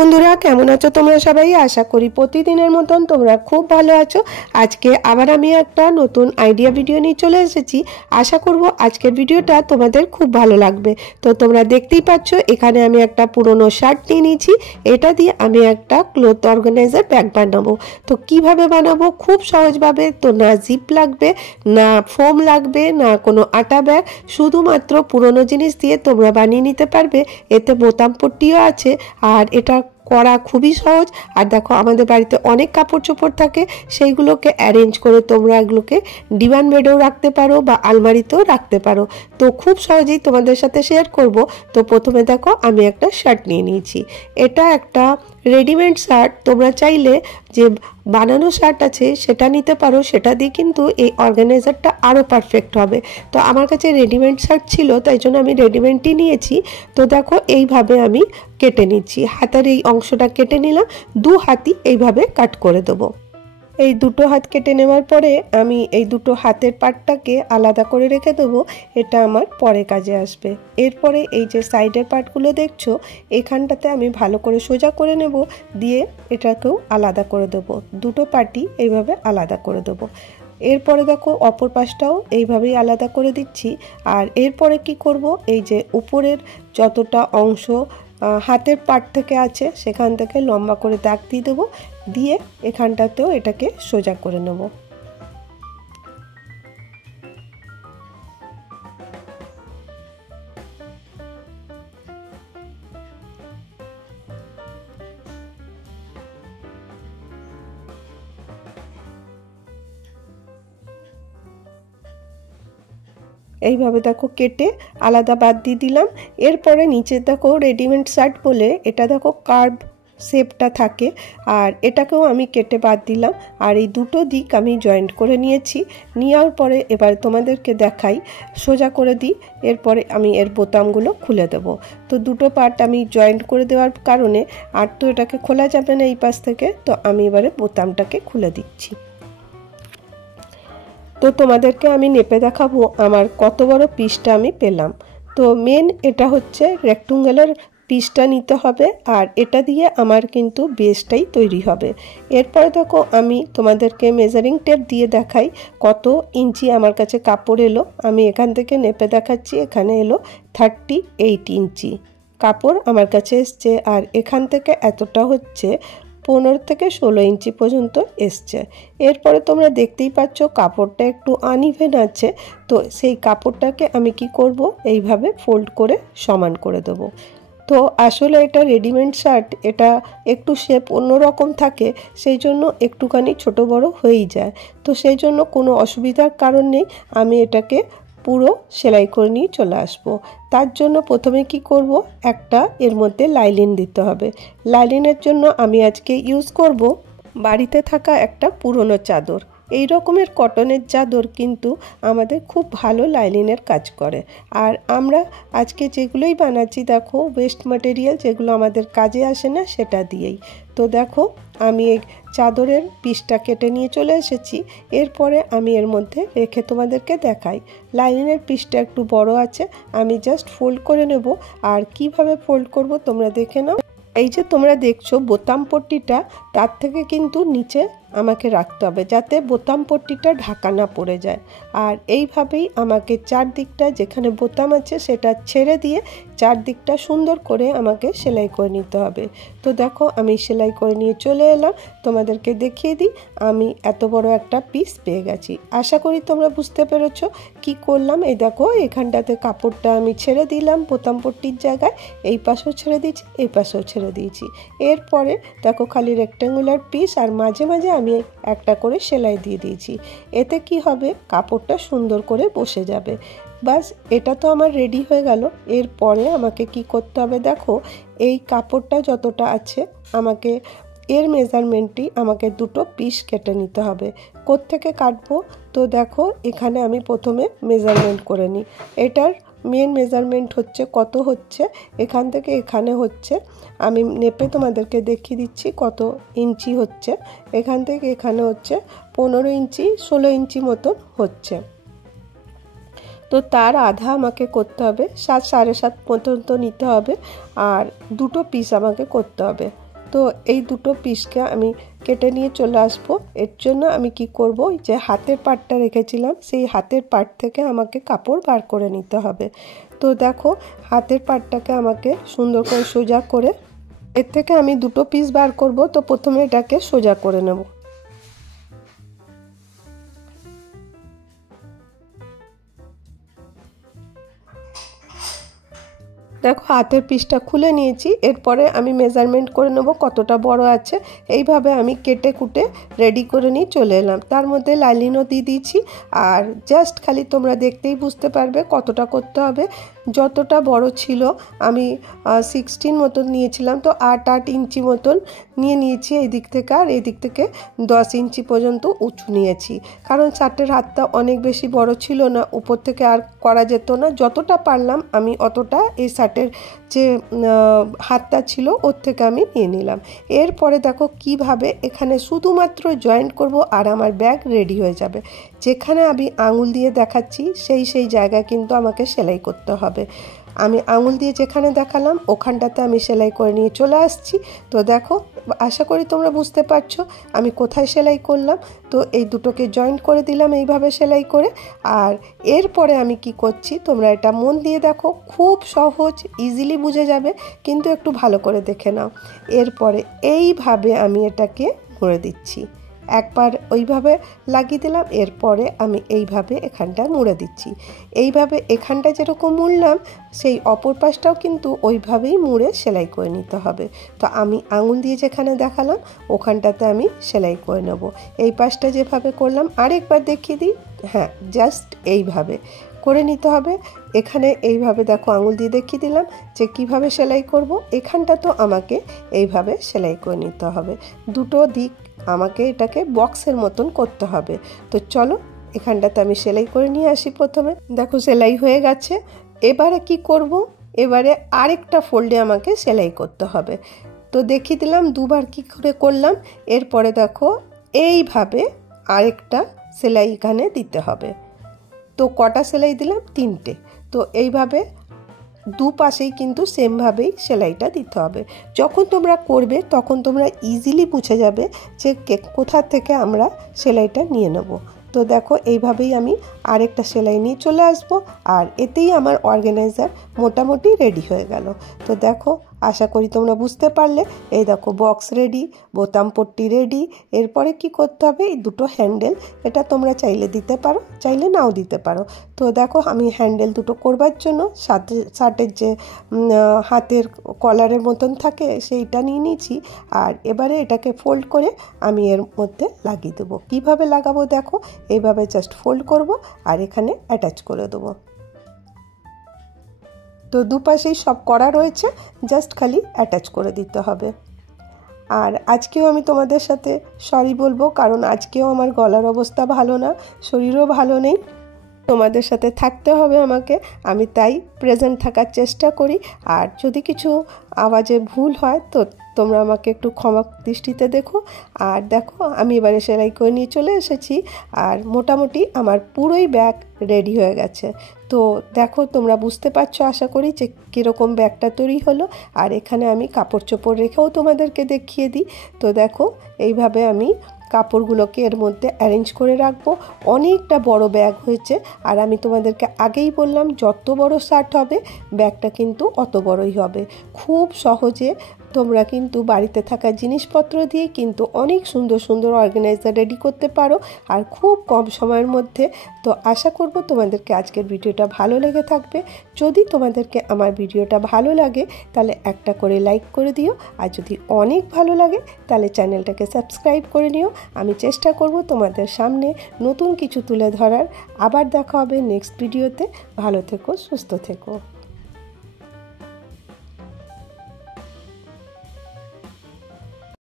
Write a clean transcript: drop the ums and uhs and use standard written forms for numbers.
বন্ধুরা কেমন আছো তোমরা সবাই? আশা করি প্রতিদিনের মতন তোমরা খুব ভালো আছো। আজকে আবার আমি একটা নতুন আইডিয়া ভিডিও নিয়ে চলে এসেছি। আশা করব আজকের ভিডিওটা তোমাদের খুব ভালো লাগবে। তো তোমরা দেখতেই পাচ্ছ এখানে আমি একটা পুরনো শার্ট নিয়ে নিয়েছি। এটা দিয়ে আমি একটা ক্লথ অর্গানাইজার ব্যাগ বানাবো। তো কিভাবে বানাবো? খুব সহজভাবে। তো না জিপ লাগবে, না ফোম লাগবে, না কোনো আটা ব্যাগ, শুধুমাত্র পুরনো জিনিস দিয়ে তোমরা বানিয়ে নিতে পারবে। এতে বোতাম পট্টিও আছে আর এটা করা খুবই সহজ। আর দেখো আমাদের বাড়িতে অনেক কাপড় চোপড় থাকে, সেইগুলোকে অ্যারেঞ্জ করে তোমরা এগুলোকে ডিভান বেডেও রাখতে পারো বা আলমারিতেও রাখতে পারো। তো খুব সহজেই তোমাদের সাথে শেয়ার করব। তো প্রথমে দেখো আমি একটা শার্ট নিয়ে নিয়েছি। এটা একটা রেডিমেড শার্ট। তোমরা চাইলে যে বানানো শার্ট আছে সেটা নিতে পারো, সেটা দিয়ে কিন্তু এই অর্গানাইজারটা আরও পারফেক্ট হবে। তো আমার কাছে রেডিমেড শার্ট ছিল, তাই জন্য আমি রেডিমেডই নিয়েছি। তো দেখো এইভাবে আমি কেটে নিচ্ছি। হাতের এই অংশটা কেটে নিলাম, দু হাতই এইভাবে কাট করে দেবো। এই দুটো হাত কেটে নেওয়ার পরে আমি এই দুটো হাতের পার্টটাকে আলাদা করে রেখে দেবো। এটা আমার পরে কাজে আসবে। এরপরে এই যে সাইডের পার্টগুলো দেখছো, এখানটাতে আমি ভালো করে সোজা করে নেব, দিয়ে এটাকেও আলাদা করে দেবো। দুটো পার্টই এইভাবে আলাদা করে দেবো। এরপরে দেখো অপর পাশটাও এইভাবেই আলাদা করে দিচ্ছি। আর এরপরে কি করব, এই যে উপরের যতটা অংশ হাতের পার্ট থেকে আছে সেখান থেকে লম্বা করে দাগ দিয়ে দেবো, দিয়ে এখানটাতেও এটাকে সোজা করে নেব। এইভাবে দেখো কেটে আলাদা বাদ দিয়ে দিলাম। এরপরে নিচে দেখো রেডিমেড শার্ট বলে এটা দেখো কার্ভ শেপটা থাকে, আর এটাকেও আমি কেটে বাদ দিলাম। আর এই দুটো দিক আমি জয়েন্ট করে নিয়েছি। নেওয়ার পরে এবার তোমাদেরকে দেখাই, সোজা করে দিই। এরপরে আমি এর বোতামগুলো খুলে দেব। তো দুটো পার্ট আমি জয়েন্ট করে দেওয়ার কারণে আর তো এটাকে খোলা যাবে না এই পাশ থেকে। তো আমি এবারে বোতামটাকে খুলে দিচ্ছি। তো তোমাদেরকে আমি নেপে দেখাবো আমার কত বড় পিসটা আমি পেলাম। তো মেন এটা হচ্ছে রেক্ট্যাঙ্গুলার পিসটা নিতে হবে, আর এটা দিয়ে আমার কিন্তু বেসটাই তৈরি হবে। এরপরে দেখো আমি তোমাদেরকে মেজারিং টেপ দিয়ে দেখাই কত ইঞ্চি আমার কাছে কাপড় এলো। আমি এখান থেকে নেপে দেখাচ্ছি। এখানে এলো 38 ইঞ্চি কাপড় আমার কাছে এসছে। আর এখান থেকে এতটা হচ্ছে 15 থেকে 16 ইঞ্চি পর্যন্ত এসছে। এরপরে তোমরা দেখতেই পাচ্ছ কাপড়টা একটু আনইভেন আছে। তো সেই কাপড়টাকে আমি কি করব, এইভাবে ফোল্ড করে সমান করে দেবো। তো আসলে এটা রেডিমেড শার্ট, এটা একটু শেপ অন্যরকম থাকে, সেই জন্য একটুখানি ছোট বড় হয়েই যায়। তো সেই জন্য কোনো অসুবিধার কারণ নেই, আমি এটাকে পুরো সেলাই করে নিয়ে চলে আসবো। তার জন্য প্রথমে কি করব, একটা এর মধ্যে লাইলিন দিতে হবে। লাইলিনের জন্য আমি আজকে ইউজ করব বাড়িতে থাকা একটা পুরনো চাদর। এই রকমের কটনের চাদর কিন্তু আমাদের খুব ভালো লাইলিনের কাজ করে। আর আমরা আজকে যেগুলোই বানাচ্ছি দেখো ওয়েস্ট ম্যাটেরিয়াল, যেগুলো আমাদের কাজে আসে না সেটা দিয়েই। তো দেখো আমি এই চাদরের পিসটা কেটে নিয়ে চলে এসেছি। এরপরে আমি এর মধ্যে রেখে তোমাদেরকে দেখাই। লাইনিনের পিসটা একটু বড় আছে, আমি জাস্ট ফোল্ড করে নেব। আর কিভাবে ফোল্ড করব তোমরা দেখে নাও। এই যে তোমরা দেখছো বোতাম পট্টিটা, তার থেকে কিন্তু নিচে আমাকে রাখতে হবে যাতে বোতাম পট্টিটা ঢাকা না পড়ে যায়। আর এইভাবেই আমাকে চারদিকটা যেখানে বোতাম আছে সেটা ছেড়ে দিয়ে চারদিকটা সুন্দর করে আমাকে সেলাই করে নিতে হবে। তো দেখো আমি সেলাই করে নিয়ে চলে এলাম। তোমাদেরকে দেখিয়ে দিই আমি এত বড় একটা পিস পেয়ে গেছি। আশা করি তোমরা বুঝতে পেরেছো কি করলাম। এই দেখো এখানটাতে কাপড়টা আমি ছেড়ে দিলাম বোতাম পট্টির জায়গায়, এই পাশেও ছেড়ে দিয়েছি, এই পাশেও ছেড়ে দিয়েছি। এরপরে দেখো খালি রেক্ট্যাঙ্গুলার পিস, আর মাঝে মাঝে আমি একটা করে সেলাই দিয়ে দিয়েছি। এতে কি হবে, কাপড়টা সুন্দর করে বসে যাবে। বাস এটা তো আমার রেডি হয়ে গেল। এরপরে আমাকে কি করতে হবে, দেখো এই কাপড়টা যতটা আছে আমাকে এর মেজারমেন্টই আমাকে দুটো পিস কেটে নিতে হবে। কোত্থেকে কাটবো, তো দেখো এখানে আমি প্রথমে মেজারমেন্ট করে নিই। এটার মেন মেজারমেন্ট হচ্ছে কত হচ্ছে, এখান থেকে এখানে হচ্ছে, আমি নেপে তোমাদেরকে দেখিয়ে দিচ্ছি কত ইঞ্চি হচ্ছে। এখান থেকে এখানে হচ্ছে 15 ইঞ্চি 16 ইঞ্চি মতন হচ্ছে। তো তার আধা আমাকে করতে হবে, 7 সাড়ে 7 পর্যন্ত নিতে হবে। আর দুটো পিস আমাকে করতে হবে। তো এই দুটো পিসকে আমি কেটে নিয়ে চলে আসবো। এর জন্য আমি কি করব, যে হাতের পাটটা রেখেছিলাম সেই হাতের পাট থেকে আমাকে কাপড় বার করে নিতে হবে। তো দেখো হাতের পাটটাকে আমাকে সুন্দর করে সোজা করে, এর থেকে আমি দুটো পিস বার করব। তো প্রথমে এটাকে সোজা করে নেব। দেখো হাতের পিসটা খুলে নিয়েছি। এরপরে আমি মেজারমেন্ট করে নেব কতটা বড় আছে। এইভাবে আমি কেটে কুটে রেডি করে নিয়ে চলে এলাম। তার মধ্যে লাইলিনও দিয়ে দিয়েছি। আর জাস্ট খালি তোমরা দেখতেই বুঝতে পারবে কতটা করতে হবে। যতটা বড় ছিল আমি 16 মতন নিয়েছিলাম, তো 8 ইঞ্চি মতন নিয়েছি এই দিক থেকে, আর এই দিক থেকে 10 ইঞ্চি পর্যন্ত উঁচু নিয়েছি। কারণ শার্টের হাতটা অনেক বেশি বড় ছিল না, উপর থেকে আর করা যেত না। যতটা পারলাম আমি অতটা এই শার্টের যে হাতটা ছিল ওর থেকে আমি নিয়ে নিলাম। এরপরে দেখো কিভাবে এখানে শুধুমাত্র জয়েন্ট করব আর আমার ব্যাগ রেডি হয়ে যাবে। যেখানে আমি আঙুল দিয়ে দেখাচ্ছি সেই জায়গায় কিন্তু আমাকে সেলাই করতে হবে। আমি আঙুল দিয়ে যেখানে দেখালাম ওখানটাতে আমি সেলাই করে নিয়ে চলে আসছি। তো দেখো আশা করি তোমরা বুঝতে পারছো আমি কোথায় সেলাই করলাম। তো এই দুটোকে জয়েন্ট করে দিলাম এইভাবে সেলাই করে। আর এরপরে আমি কি করছি তোমরা এটা মন দিয়ে দেখো, খুব সহজ, ইজিলি বুঝে যাবে, কিন্তু একটু ভালো করে দেখে নাও। এরপরে এইভাবে আমি এটাকে মুড়ে দিচ্ছি। একবার ওইভাবে লাগিয়ে দিলাম, এরপরে আমি এইভাবে এখানটা মুড়ে দিচ্ছি। এইভাবে এখানটা যেরকম মুড়লাম সেই অপর পাশটাও কিন্তু ওইভাবেই মুড়ে সেলাই করে নিতে হবে। তো আমি আঙুল দিয়ে যেখানে দেখালাম ওখানটাতে আমি সেলাই করে নেব। এই পাশটা যেভাবে করলাম আরেকবার দেখিয়ে দিই। হ্যাঁ, জাস্ট এইভাবে করে নিতে হবে। এখানে এইভাবে দেখো আঙুল দিয়ে দেখিয়ে দিলাম যে কিভাবে সেলাই করব। এখানটা তো আমাকে এইভাবে সেলাই করে নিতে হবে। দুটো দিক আমাকে এটাকে বক্সের মতন করতে হবে। তো চলো এখানটাতে আমি সেলাই করে নিয়ে আসি। প্রথমে দেখো সেলাই হয়ে গেছে। এবারে কি করব, এবারে আরেকটা ফোল্ডে আমাকে সেলাই করতে হবে। তো দেখিয়ে দিলাম দুবার কি করে করলাম। এরপরে দেখো এইভাবে আরেকটা সেলাই এখানে দিতে হবে। তো কটা সেলাই দিলাম, 3টে। তো এইভাবে দুপাশেই কিন্তু সেমভাবেই সেলাইটা দিতে হবে। যখন তোমরা করবে তখন তোমরা ইজিলি বুঝে যাবে যে কোথা থেকে আমরা সেলাইটা নিয়ে নেব। তো দেখো এইভাবেই আমি আরেকটা সেলাই নিয়ে চলে আসব। আর এতেই আমার অর্গানাইজার মোটামুটি রেডি হয়ে গেল। তো দেখো আশা করি তোমরা বুঝতে পারলে। এই দেখো বক্স রেডি, বোতাম পট্টি রেডি। এরপরে কি করতে হবে, এই দুটো হ্যান্ডেল, এটা তোমরা চাইলে দিতে পারো, চাইলে নাও দিতে পারো। তো দেখো আমি হ্যান্ডেল দুটো করবার জন্য শার্টের যে হাতের কলারের মতন থাকে সেইটা নিয়ে নিয়েছি। আর এবারে এটাকে ফোল্ড করে আমি এর মধ্যে লাগিয়ে দেবো। কীভাবে লাগাবো দেখো, এইভাবে জাস্ট ফোল্ড করব আর এখানে অ্যাটাচ করে দেবো। তো দুপাশেই সব করা রয়েছে, জাস্ট খালি অ্যাটাচ করে দিতে হবে। আর আজকেও আমি তোমাদের সাথে সরি বলবো, কারণ আজকেও আমার গলার অবস্থা ভালো না, শরীরও ভালো নেই। তোমাদের সাথে থাকতে হবে আমাকে, আমি তাই প্রেজেন্ট থাকার চেষ্টা করি। আর যদি কিছু আওয়াজে ভুল হয় তো তোমরা আমাকে একটু ক্ষমা দৃষ্টিতে দেখো। আর দেখো আমি এবারে সেলাই করে নিয়ে চলে এসেছি। আর মোটামুটি আমার পুরোই ব্যাগ রেডি হয়ে গেছে। তো দেখো তোমরা বুঝতে পারছো আশা করি যে কীরকম ব্যাগটা তৈরি হলো। আর এখানে আমি কাপড় চোপড় রেখেও তোমাদেরকে দেখিয়ে দিই। তো দেখো এইভাবে আমি কাপড়গুলোকে এর মধ্যে অ্যারেঞ্জ করে রাখবো। অনেকটা বড় ব্যাগ হয়েছে। আর আমি তোমাদেরকে আগেই বললাম যত বড় শার্ট হবে ব্যাগটা কিন্তু অত বড়ই হবে। খুব সহজে তোমরা কিন্তু বাড়িতে থাকা জিনিসপত্র দিয়ে কিন্তু অনেক সুন্দর সুন্দর অর্গানাইজার রেডি করতে পারো, আর খুব কম সময়ের মধ্যে। তো আশা করব তোমাদেরকে আজকের ভিডিওটা ভালো লেগে থাকবে। যদি তোমাদেরকে আমার ভিডিওটা ভালো লাগে তাহলে একটা করে লাইক করে দিও, আর যদি অনেক ভালো লাগে তাহলে চ্যানেলটাকে সাবস্ক্রাইব করে নিও। আমি চেষ্টা করব তোমাদের সামনে নতুন কিছু তুলে ধরার। আবার দেখা হবে নেক্সট ভিডিওতে। ভালো থেকো, সুস্থ থেকো।